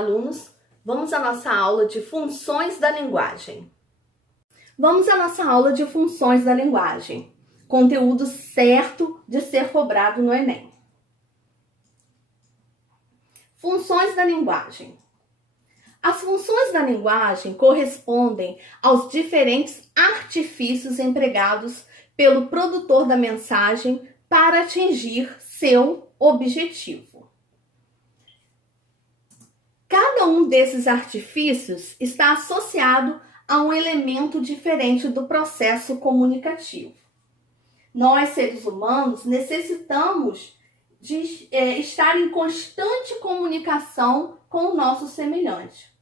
alunos, vamos à nossa aula de funções da linguagem. Vamos à nossa aula de funções da linguagem, conteúdo certo de ser cobrado no Enem. Funções da linguagem. As funções da linguagem correspondem aos diferentes artifícios empregados pelo produtor da mensagem para atingir seu objetivo. Cada um desses artifícios está associado a um elemento diferente do processo comunicativo. Nós, seres humanos, necessitamos de estar em constante comunicação com o nosso semelhante.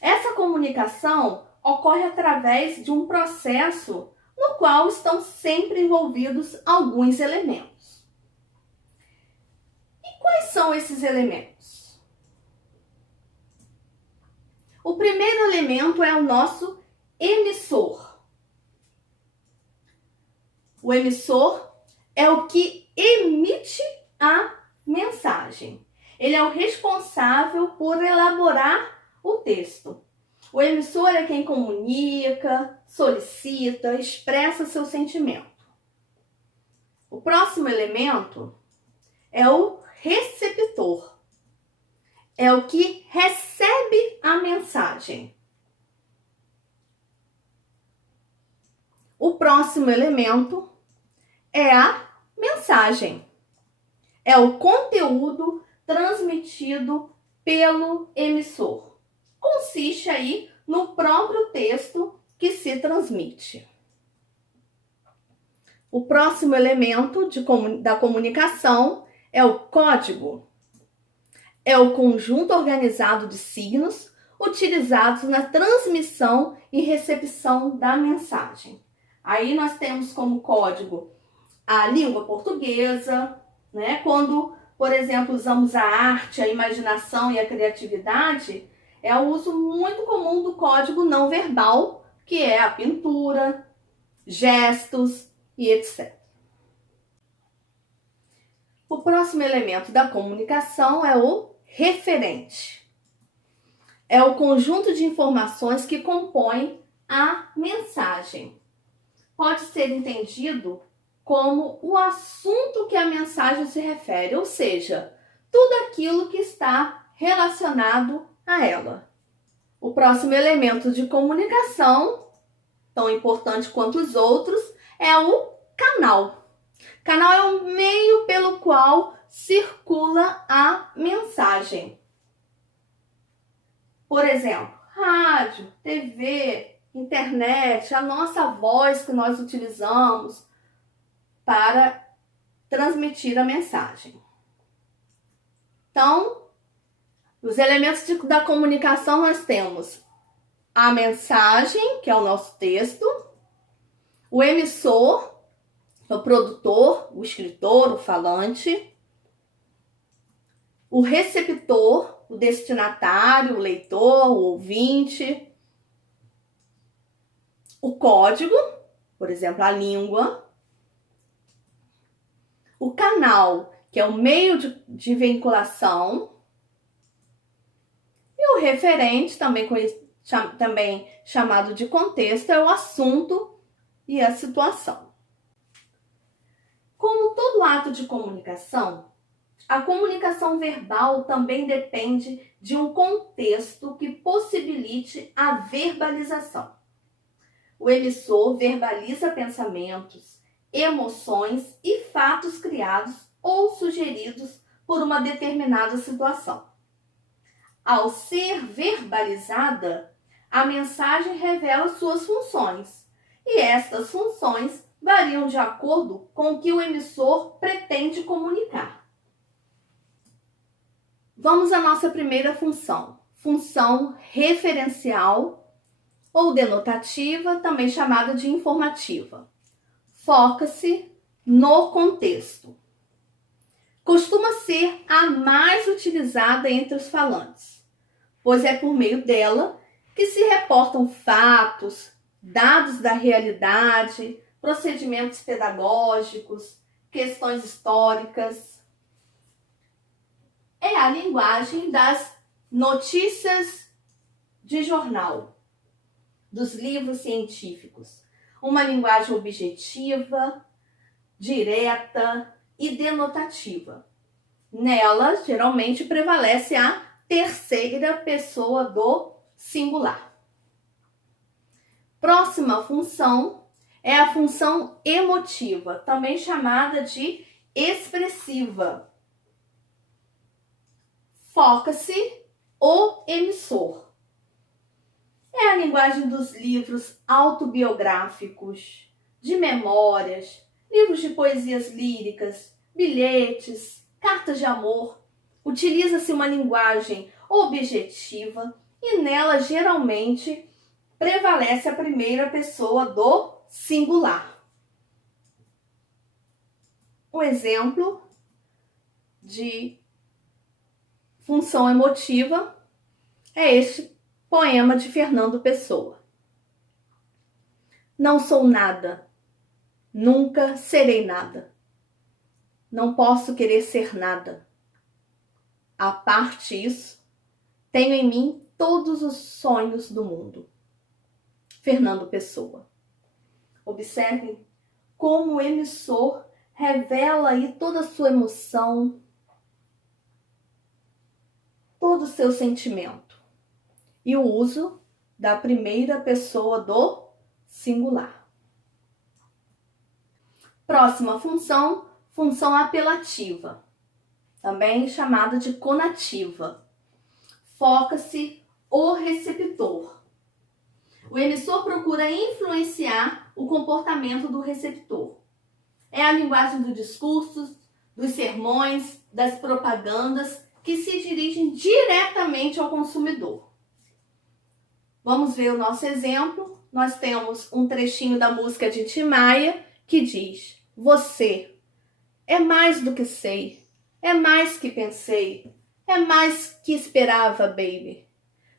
Essa comunicação ocorre através de um processo no qual estão sempre envolvidos alguns elementos. E quais são esses elementos? O primeiro elemento é o nosso emissor. O emissor é o que emite a mensagem. Ele é o responsável por elaborar o texto. O emissor é quem comunica, solicita, expressa seu sentimento. O próximo elemento é o receptor. É o que recebe a mensagem. O próximo elemento é a mensagem. É o conteúdo transmitido pelo emissor. Consiste aí no próprio texto que se transmite. O próximo elemento da comunicação é o código. É o conjunto organizado de signos utilizados na transmissão e recepção da mensagem. Aí nós temos como código a língua portuguesa, né? Quando, por exemplo, usamos a arte, a imaginação e a criatividade, é o uso muito comum do código não verbal, que é a pintura, gestos e etc. O próximo elemento da comunicação é o referente. É o conjunto de informações que compõem a mensagem. Pode ser entendido como o assunto que a mensagem se refere, ou seja, tudo aquilo que está relacionado a ela. O próximo elemento de comunicação, tão importante quanto os outros, é o canal. Canal é o meio pelo qual circula a mensagem. Por exemplo, rádio, TV, internet, a nossa voz que nós utilizamos para transmitir a mensagem. Então, os elementos da comunicação nós temos a mensagem, que é o nosso texto, o emissor, o produtor, o escritor, o falante, o receptor, o destinatário, o leitor, o ouvinte, o código, por exemplo, a língua, o canal, que é o meio de vinculação, e o referente, também chamado de contexto, é o assunto e a situação. Como todo ato de comunicação, a comunicação verbal também depende de um contexto que possibilite a verbalização. O emissor verbaliza pensamentos, emoções e fatos criados ou sugeridos por uma determinada situação. Ao ser verbalizada, a mensagem revela suas funções, e estas funções variam de acordo com o que o emissor pretende comunicar. Vamos à nossa primeira função, função referencial ou denotativa, também chamada de informativa. Foca-se no contexto. Costuma ser a mais utilizada entre os falantes, pois é por meio dela que se reportam fatos, dados da realidade, procedimentos pedagógicos, questões históricas. É a linguagem das notícias de jornal, dos livros científicos. Uma linguagem objetiva, direta e denotativa. Nela, geralmente, prevalece a terceira pessoa do singular. Próxima função é a função emotiva, também chamada de expressiva. Foca-se o emissor. É a linguagem dos livros autobiográficos, de memórias, livros de poesias líricas, bilhetes, cartas de amor. Utiliza-se uma linguagem objetiva e nela geralmente prevalece a primeira pessoa do singular. Um exemplo de função emotiva é este poema de Fernando Pessoa. Não sou nada, nunca serei nada. Não posso querer ser nada. A parte isso, tenho em mim todos os sonhos do mundo. Fernando Pessoa. Observem como o emissor revela aí toda a sua emoção, todo o seu sentimento. E o uso da primeira pessoa do singular. Próxima função, função apelativa, também chamada de conativa. Foca-se o receptor. O emissor procura influenciar o comportamento do receptor. É a linguagem dos discursos, dos sermões, das propagandas que se dirigem diretamente ao consumidor. Vamos ver o nosso exemplo. Nós temos um trechinho da música de Tim Maia que diz: você é mais do que sei, é mais que pensei, é mais que esperava, baby.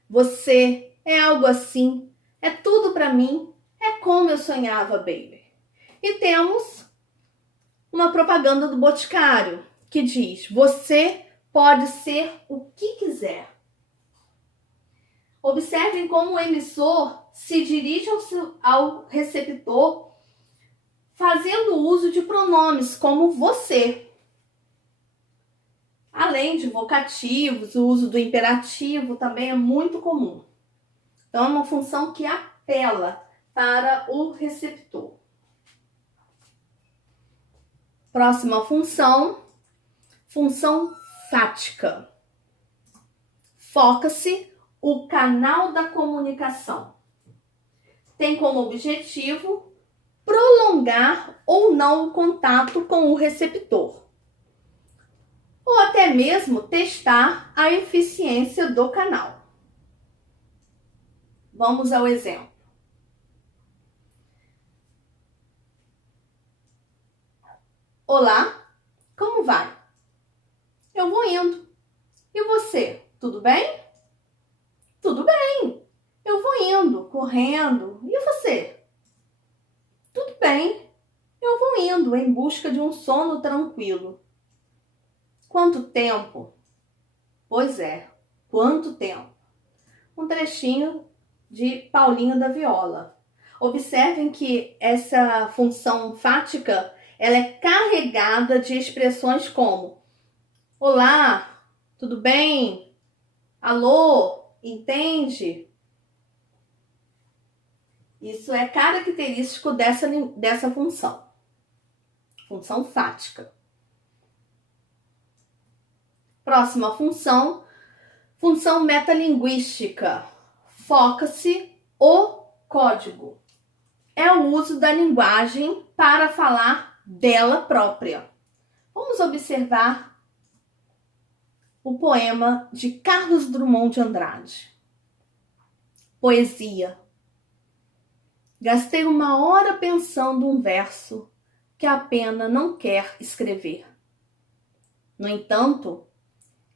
Você é algo assim, é tudo pra mim, é como eu sonhava, baby. E temos uma propaganda do Boticário que diz: você pode ser o que quiser. Observem como o emissor se dirige ao receptor fazendo uso de pronomes como você. Além de vocativos, o uso do imperativo também é muito comum. Então, é uma função que apela para o receptor. Próxima função, função fática. Foca-se o canal da comunicação. Tem como objetivo prolongar ou não o contato com o receptor, ou até mesmo testar a eficiência do canal. Vamos ao exemplo. Olá, como vai? Eu vou indo. E você, tudo bem? Tudo bem. Eu vou indo, correndo. E você? Tudo bem. Eu vou indo em busca de um sono tranquilo. Quanto tempo? Pois é, quanto tempo? Um trechinho de Paulinho da Viola. Observem que essa função fática, ela é carregada de expressões como: olá, tudo bem? Alô, entende? Isso é característico dessa função. Função fática. Próxima função, função metalinguística. Foca-se o código. É o uso da linguagem para falar dela própria. Vamos observar o poema de Carlos Drummond de Andrade. Poesia. Gastei 1 hora pensando um verso que a pena não quer escrever. No entanto,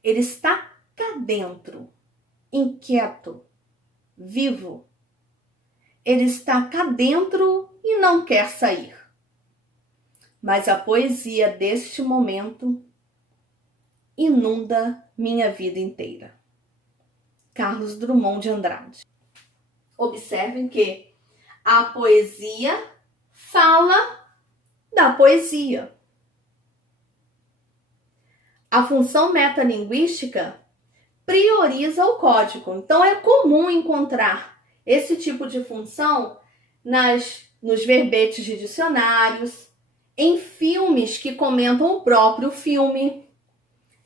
ele está cá dentro, inquieto, vivo. Ele está cá dentro e não quer sair. Mas a poesia deste momento inunda minha vida inteira. Carlos Drummond de Andrade. Observem que a poesia fala da poesia. A função metalinguística prioriza o código. Então, é comum encontrar esse tipo de função nos verbetes de dicionários, em filmes que comentam o próprio filme,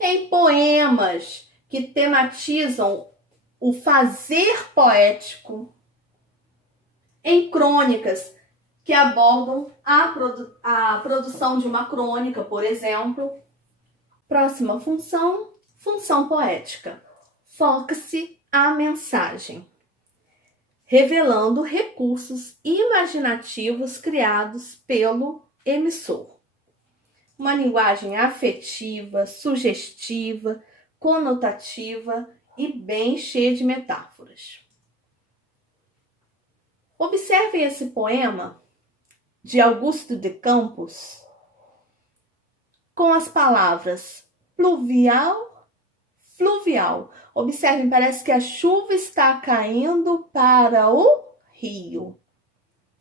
em poemas que tematizam o fazer poético, em crônicas que abordam a produção de uma crônica, por exemplo. Próxima função, função poética. Foca-se à mensagem, revelando recursos imaginativos criados pelo emissor. Uma linguagem afetiva, sugestiva, conotativa e bem cheia de metáforas. Observem esse poema de Augusto de Campos com as palavras pluvial, fluvial. Observem, parece que a chuva está caindo para o rio.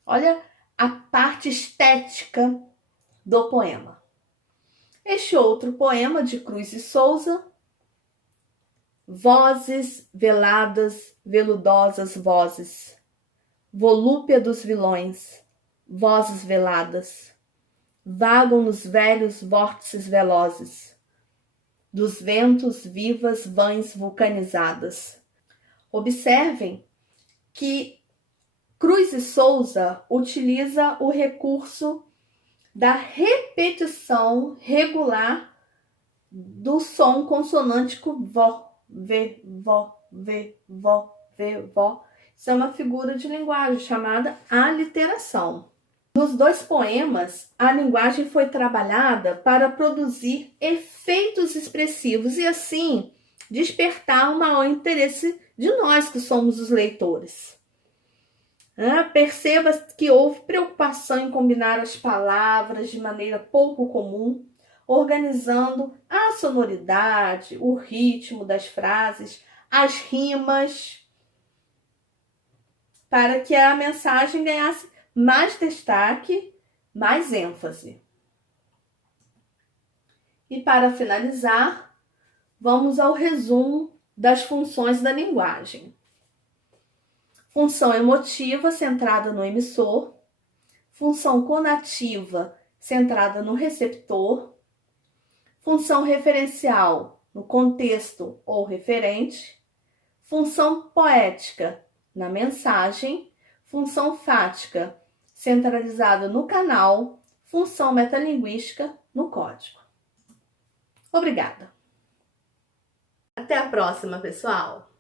Olha a parte estética do poema. Este outro poema de Cruz e Souza, vozes veladas, veludosas vozes, volúpia dos vilões, vozes veladas, vagam nos velhos vórtices velozes, dos ventos vivas vãs vulcanizadas. Observem que Cruz e Souza utiliza o recurso da repetição regular do som consonântico vó, vê, vó, vê, vó, vê, vó. Isso é uma figura de linguagem chamada aliteração. Nos dois poemas, a linguagem foi trabalhada para produzir efeitos expressivos e, assim, despertar o maior interesse de nós que somos os leitores. Perceba que houve preocupação em combinar as palavras de maneira pouco comum, organizando a sonoridade, o ritmo das frases, as rimas, para que a mensagem ganhasse mais destaque, mais ênfase. E para finalizar, vamos ao resumo das funções da linguagem. Função emotiva, centrada no emissor. Função conativa, centrada no receptor. Função referencial, no contexto ou referente. Função poética, na mensagem. Função fática, centralizada no canal. Função metalinguística, no código. Obrigada. Até a próxima, pessoal!